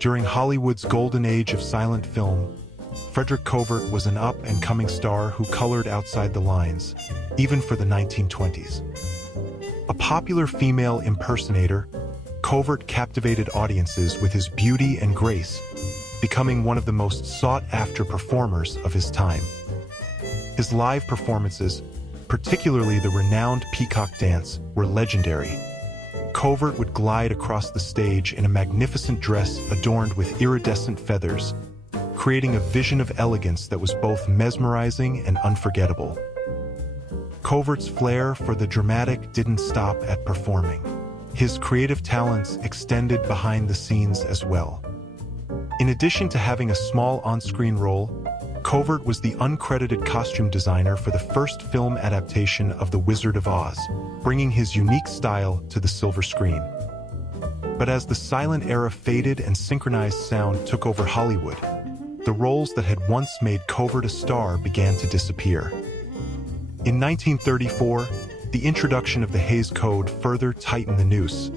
During Hollywood's golden age of silent film, Frederick Kovert was an up-and-coming star who colored outside the lines, even for the 1920s. A popular female impersonator, Kovert captivated audiences with his beauty and grace, becoming one of the most sought-after performers of his time. His live performances, particularly the renowned Peacock Dance, were legendary. Kovert would glide across the stage in a magnificent dress adorned with iridescent feathers, creating a vision of elegance that was both mesmerizing and unforgettable. Kovert's flair for the dramatic didn't stop at performing. His creative talents extended behind the scenes as well. In addition to having a small on-screen role, Kovert was the uncredited costume designer for the first film adaptation of The Wizard of Oz, bringing his unique style to the silver screen. But as the silent era faded and synchronized sound took over Hollywood, the roles that had once made Kovert a star began to disappear. In 1934, the introduction of the Hays Code further tightened the noose,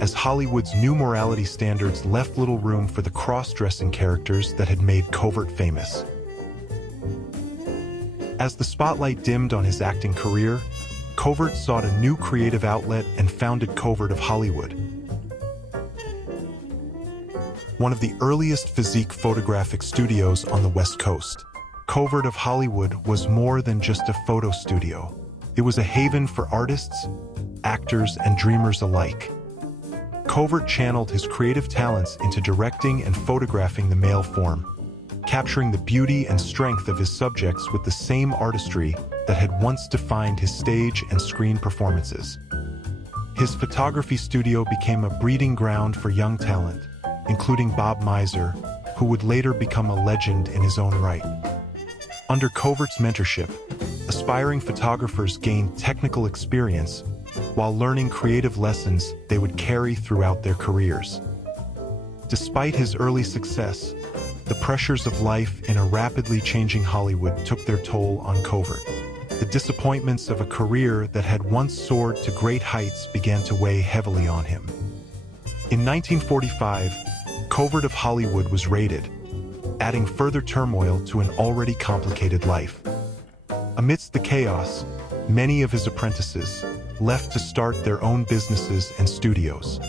as Hollywood's new morality standards left little room for the cross-dressing characters that had made Kovert famous. As the spotlight dimmed on his acting career, Kovert sought a new creative outlet and founded Kovert of Hollywood, one of the earliest physique photographic studios on the West Coast. Kovert of Hollywood was more than just a photo studio. It was a haven for artists, actors, and dreamers alike. Kovert channeled his creative talents into directing and photographing the male form, capturing the beauty and strength of his subjects with the same artistry that had once defined his stage and screen performances. His photography studio became a breeding ground for young talent, including Bob Mizer, who would later become a legend in his own right. Under Kovert's mentorship, aspiring photographers gained technical experience while learning creative lessons they would carry throughout their careers. Despite his early success, the pressures of life in a rapidly changing Hollywood took their toll on Kovert. The disappointments of a career that had once soared to great heights began to weigh heavily on him. In 1945, Kovert of Hollywood was raided, adding further turmoil to an already complicated life. Amidst the chaos, many of his apprentices left to start their own businesses and studios.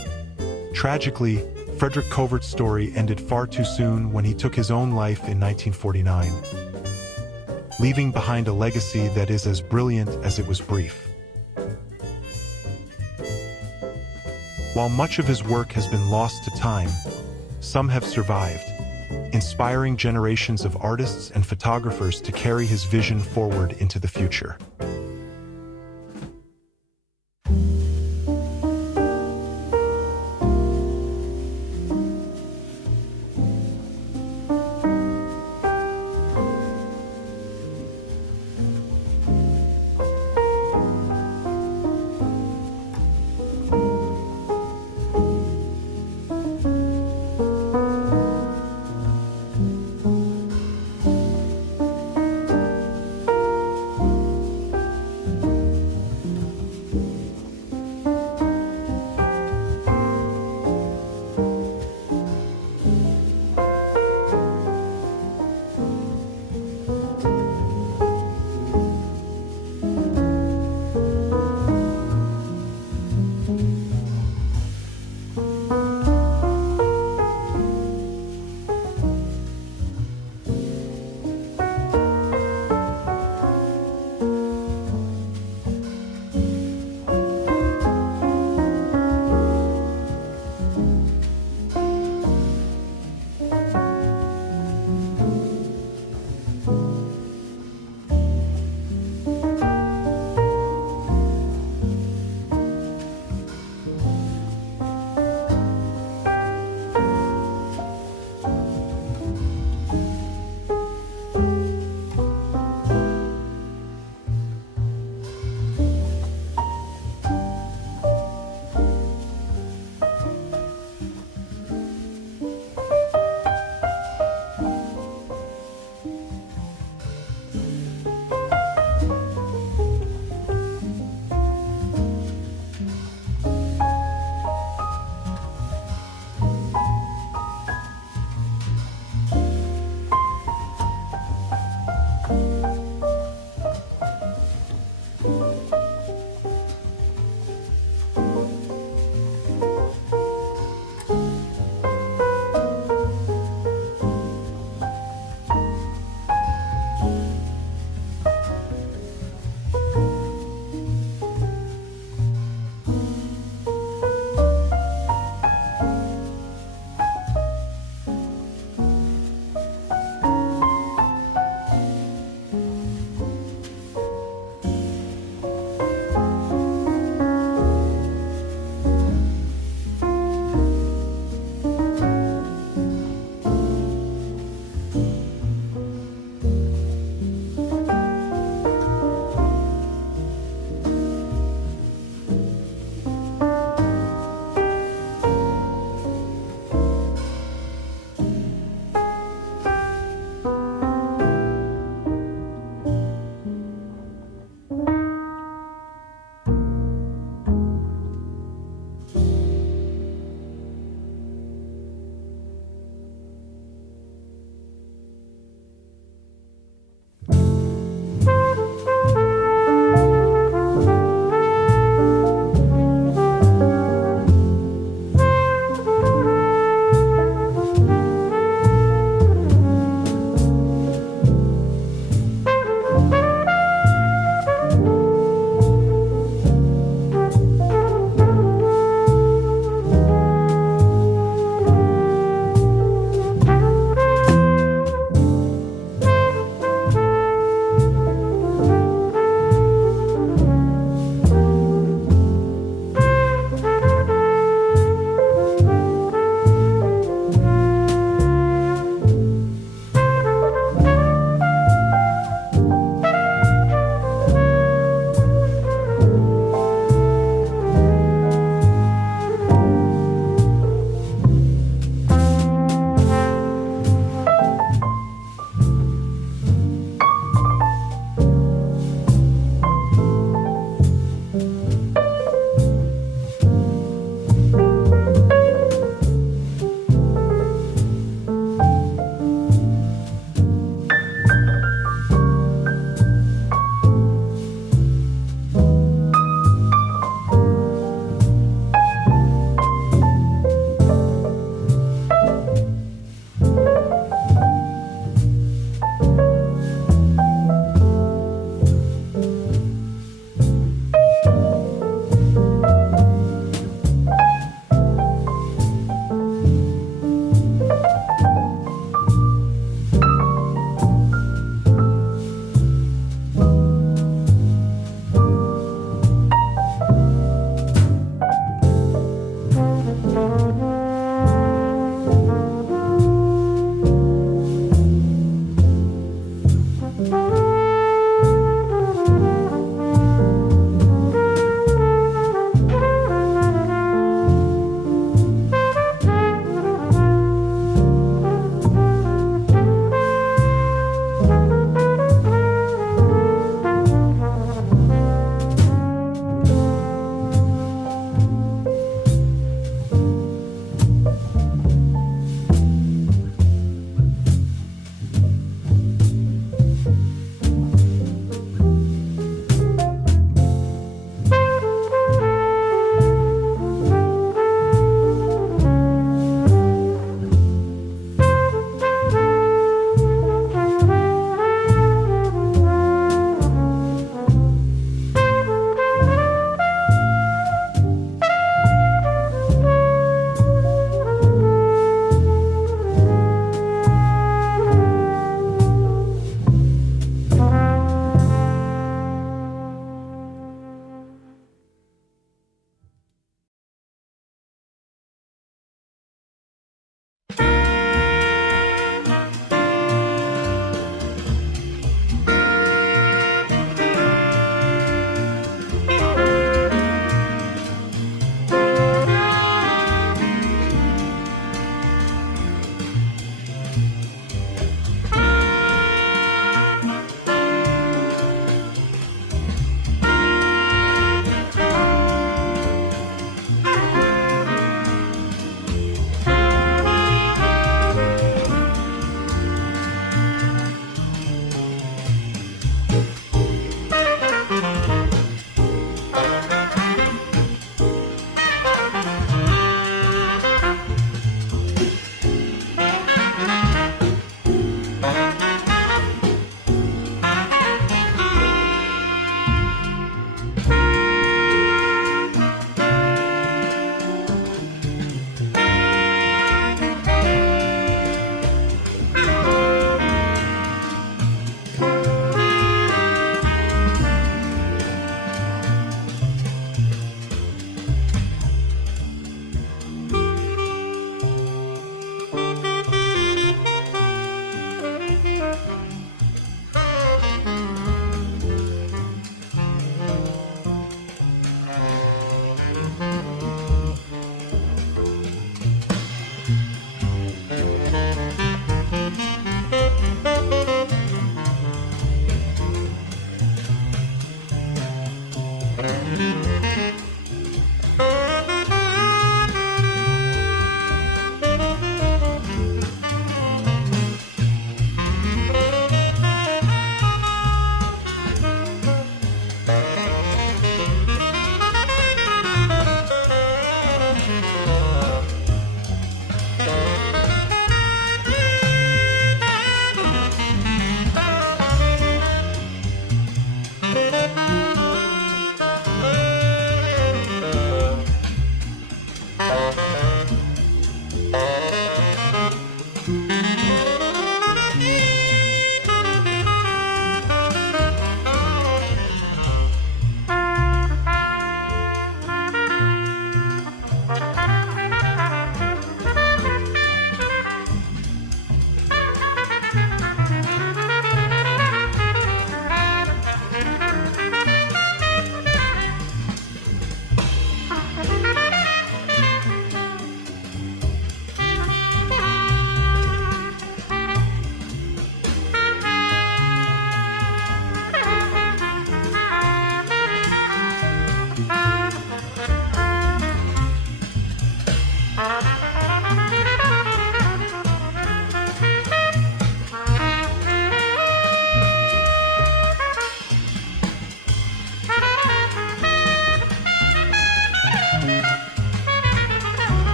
Tragically, Frederick Kovert's story ended far too soon when he took his own life in 1949, leaving behind a legacy that is as brilliant as it was brief. While much of his work has been lost to time, some have survived, inspiring generations of artists and photographers to carry his vision forward into the future.